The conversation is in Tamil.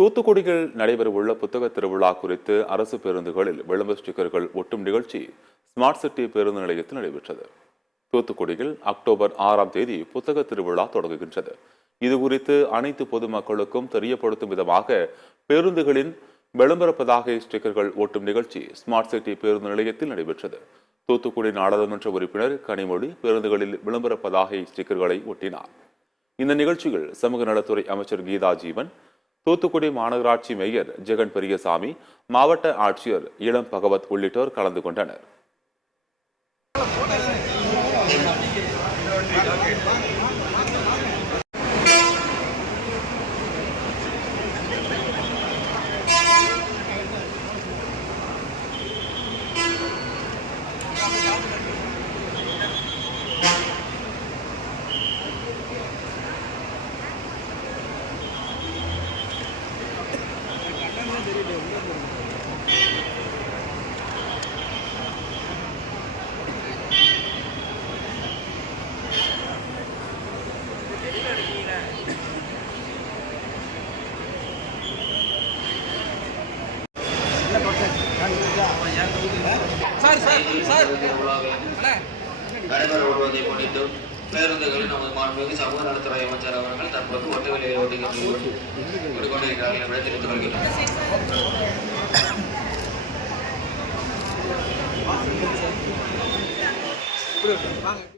தூத்துக்குடியில் நடைபெறவுள்ள புத்தக திருவிழா குறித்து அரசு பேருந்துகளில் விளம்பர ஸ்டிக்கர்கள் ஒட்டும் நிகழ்ச்சி ஸ்மார்ட் சிட்டி பேருந்து நிலையத்தில் நடைபெற்றது. தூத்துக்குடியில் அக்டோபர் 6ஆம் தேதி புத்தக திருவிழா தொடங்குகின்றது. இதுகுறித்து அனைத்து பொதுமக்களுக்கும் தெரியப்படுத்தும் விதமாக பேருந்துகளின் விளம்பர பதாகை ஸ்டிக்கர்கள் ஒட்டும் நிகழ்ச்சி ஸ்மார்ட் சிட்டி பேருந்து நிலையத்தில் நடைபெற்றது. தூத்துக்குடி நாடாளுமன்ற உறுப்பினர் கனிமொழி பேருந்துகளில் விளம்பர பதாகை ஸ்டிக்கர்களை ஒட்டினார். இந்த நிகழ்ச்சியில் சமூக நலத்துறை அமைச்சர் கீதா ஜீவன், தூத்துக்குடி மாநகராட்சி மேயர் ஜெகன் பெரியசாமி, மாவட்ட ஆட்சியர் இளம் பகவத் உள்ளிட்டோர் கலந்து கொண்டனர். நடைபெற வருவதை முன்னிட்டு பேருந்துகளில் நமது மாண்புமிகு சமூக நலத்துறை அமைச்சர் அவர்கள் தற்போது ஒட்டு விலையை ஓட்டிக்கொண்டிருக்கிறார்கள் என்பதை தெரிவித்துக் கொள்கிறோம்.